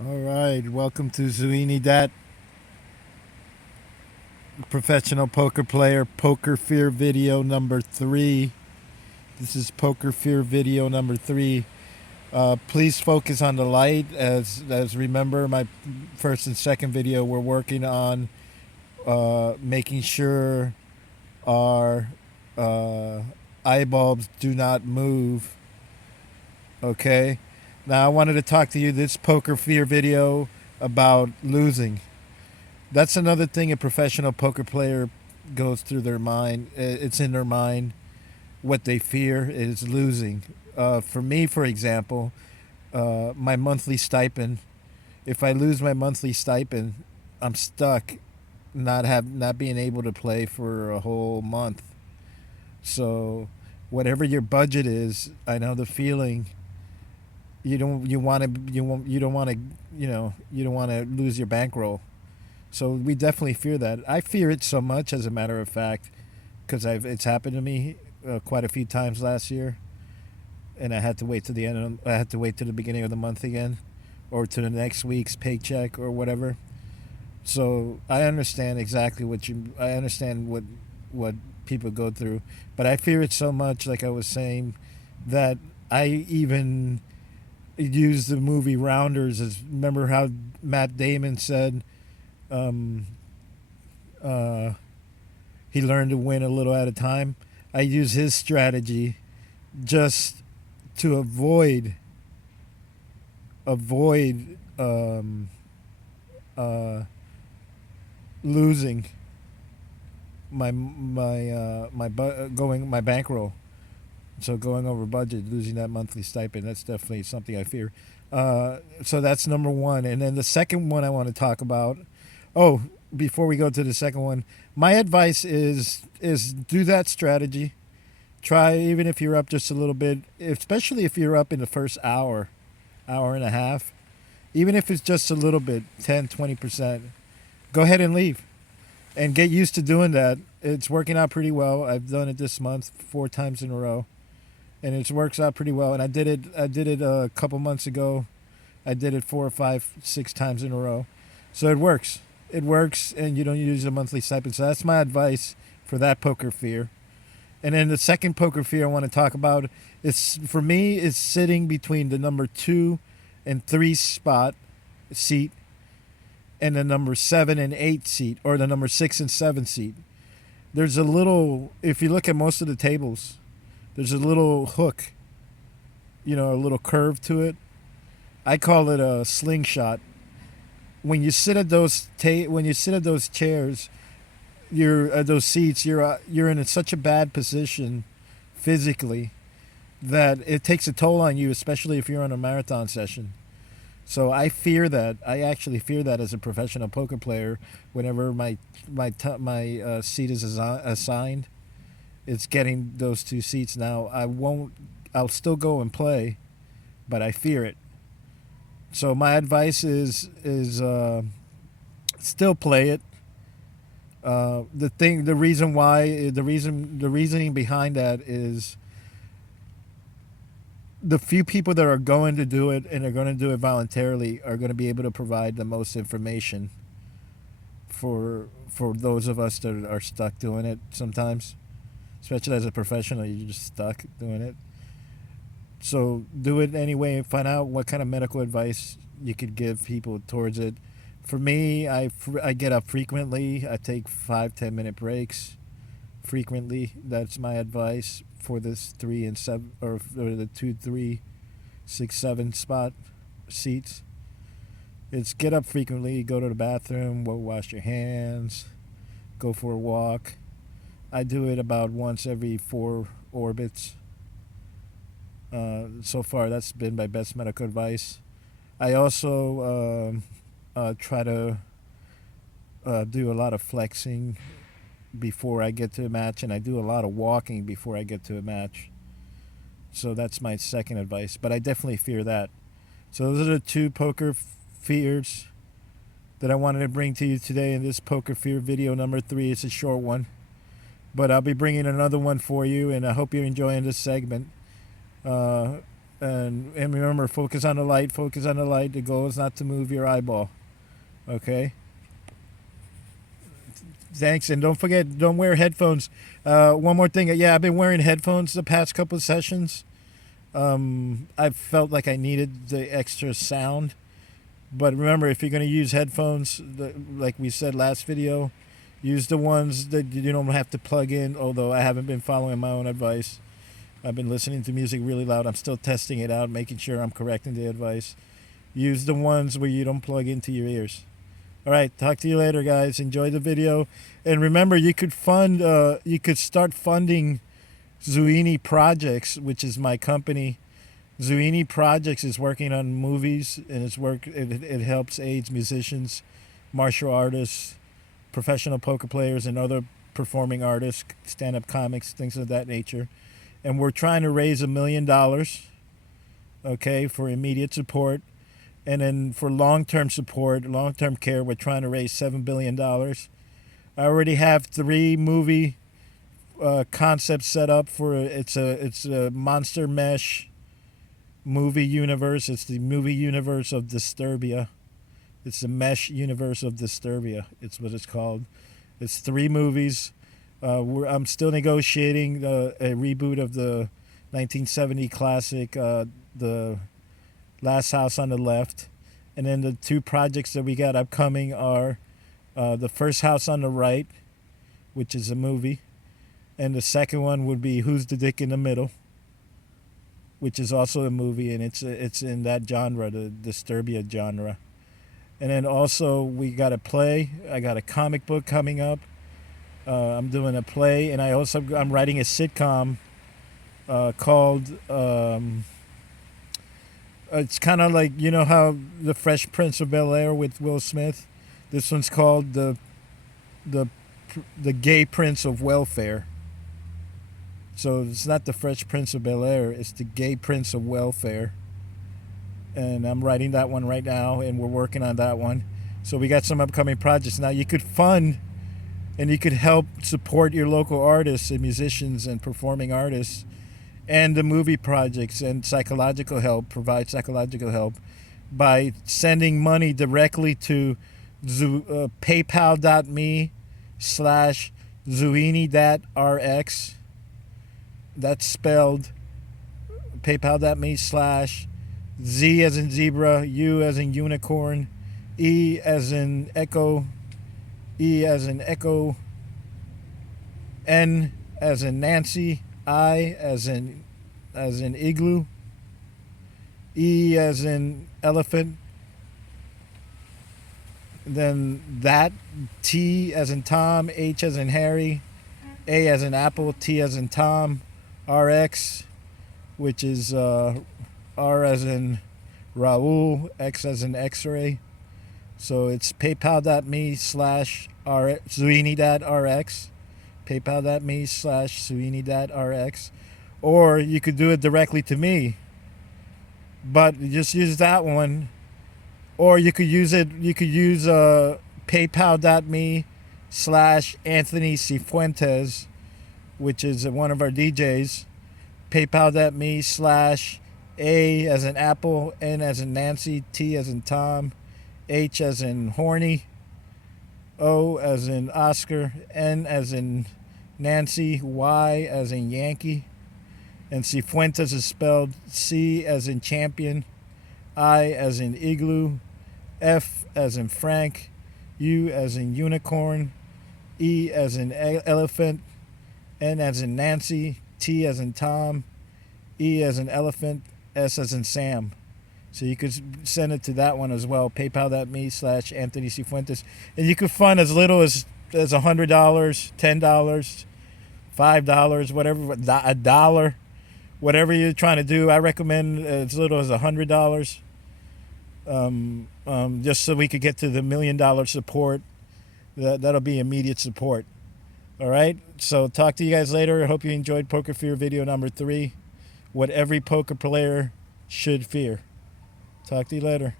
All right, welcome to Zuini Dat, professional poker player, poker fear video number 3. This is poker fear video number 3. Please focus on the light. As remember, my first and second video, we're working on making sure our uh, eye bulbs do not move. Okay. Now I wanted to talk to you this poker fear video about losing. That's another thing a professional poker player goes through their mind. It's in their mind. What they fear is losing. For me, for example, my monthly stipend. If I lose my monthly stipend, I'm stuck not being able to play for a whole month. So, whatever your budget is, I know the feeling. You don't want to you don't want to lose your bankroll. So we definitely fear that. I fear it so much, as a matter of fact, because it's happened to me quite a few times last year, and I had to wait to the end. I had to wait to the beginning of the month again, or to the next week's paycheck or whatever. So I understand exactly what you. I understand what people go through, but I fear it so much. Like I was saying, that I even use the movie Rounders as. Remember how Matt Damon said. Um, uh, he learned to win a little at a time. I use his strategy just to avoid uh, losing my bankroll. So going over budget, losing that monthly stipend, that's definitely something I fear. So that's number one, and then the second one I want to talk about. Oh, before we go to the second one, my advice is do that strategy. Try, even if you're up just a little bit, especially if you're up in the first hour and a half, even if it's just a little bit, 10, 20%, go ahead and leave and get used to doing that. It's working out pretty well. I've done it this month 4 times in a row, and it works out pretty well. And I did it a couple months ago. I did it 4 or 5, 6 times in a row. So it works. It works, and you don't use a monthly stipend. So that's my advice for that poker fear. And then the second poker fear I want to talk about is, for me, is sitting between the number 2 and 3 seat and the number 7 and 8 seat, or the number 6 and 7 seat. There's a little, if you look at most of the tables, there's a little hook, a little curve to it. I call it a slingshot. When you sit at those chairs, you're at those seats, you're in such a bad position physically that it takes a toll on you, especially if you're on a marathon session. So I fear that. I actually fear that as a professional poker player. Whenever my seat is assigned, it's getting those 2 seats. Now I won't. I'll still go and play, but I fear it. So my advice is still play it. The reasoning behind that is the few people that are going to do it and are going to do it voluntarily are going to be able to provide the most information for those of us that are stuck doing it sometimes, especially as a professional. You're just stuck doing it. So do it anyway and find out what kind of medical advice you could give people towards it. For me, I get up frequently. I take 5-10 minute breaks frequently. That's my advice for this 3 and 7, or the 2, 3, 6, 7 spot seats. It's get up frequently, go to the bathroom, wash your hands, go for a walk. I do it about once every 4 orbits. So far, that's been my best medical advice. I also try to do a lot of flexing before I get to a match, and I do a lot of walking before I get to a match. So that's my second advice. But I definitely fear that. So those are the two poker fears that I wanted to bring to you today in this poker fear video number 3. It's a short one, but I'll be bringing another one for you, and I hope you're enjoying this segment. Uh, And remember, focus on the light. Focus on the light. The goal is not to move your eyeball. Okay. Thanks, and don't forget, don't wear headphones. One more thing. Yeah, I've been wearing headphones the past couple of sessions. I felt like I needed the extra sound. But remember, if you're going to use headphones, like we said last video, use the ones that you don't have to plug in, although I haven't been following my own advice. I've been listening to music really loud. I'm still testing it out, making sure I'm correcting the advice. Use the ones where you don't plug into your ears. All right, talk to you later, guys. Enjoy the video. And remember, you could start funding Zuini Projects, which is my company. Zuini Projects is working on movies, and it helps aids musicians, martial artists, professional poker players, and other performing artists, stand-up comics, things of that nature. And we're trying to raise $1 million, okay, for immediate support. And then for long-term support, long-term care, we're trying to raise $7 billion. I already have 3 movie concepts set up for it's a Monster Mesh movie universe. It's the movie universe of Disturbia. It's the Mesh universe of Disturbia. It's what it's called. It's 3 movies. I'm still negotiating a reboot of the 1970 classic, The Last House on the Left. And then the 2 projects that we got upcoming are The First House on the Right, which is a movie. And the second one would be Who's the Dick in the Middle, which is also a movie, and it's in that genre, the Disturbia genre. And then also we got a play. I got a comic book coming up. I'm doing a play, and I'm writing a sitcom called. It's kind of like, you know how the Fresh Prince of Bel-Air with Will Smith. This one's called the Gay Prince of Welfare. So it's not the Fresh Prince of Bel-Air, it's the Gay Prince of Welfare. And I'm writing that one right now, and we're working on that one. So we got some upcoming projects. Now you could fund and you could help support your local artists and musicians and performing artists and the movie projects and psychological help, provide psychological help by sending money directly to paypal.me/Zuini.rx. That's spelled paypal.me/Z as in zebra, U as in unicorn, E as in echo, N as in Nancy, I as in igloo, E as in elephant, then that, T as in Tom, H as in Harry, A as in Apple, T as in Tom, RX, which is R as in Raul, X as in X-ray. So it's paypal.me/Zuini.rx, paypal.me/Zuini.rx, or you could do it directly to me. But just use that one, or you could use paypal.me/Anthony Cifuentes, which is one of our DJs. paypal.me/A as in Apple, N as in Nancy, T as in Tom, H as in horny, O as in Oscar, N as in Nancy, Y as in Yankee, and Cifuentes is spelled C as in champion, I as in igloo, F as in Frank, U as in unicorn, E as in elephant, N as in Nancy, T as in Tom, E as in elephant, S as in Sam. So you could send it to that one as well, paypal.me/Anthony Cifuentes. And you could fund as little as $100, $10, $5, whatever, $1, whatever you're trying to do. I recommend as little as $100, just so we could get to the $1 million support. That'll be immediate support. All right, so talk to you guys later. I hope you enjoyed Poker Fear video number 3, what every poker player should fear. Talk to you later.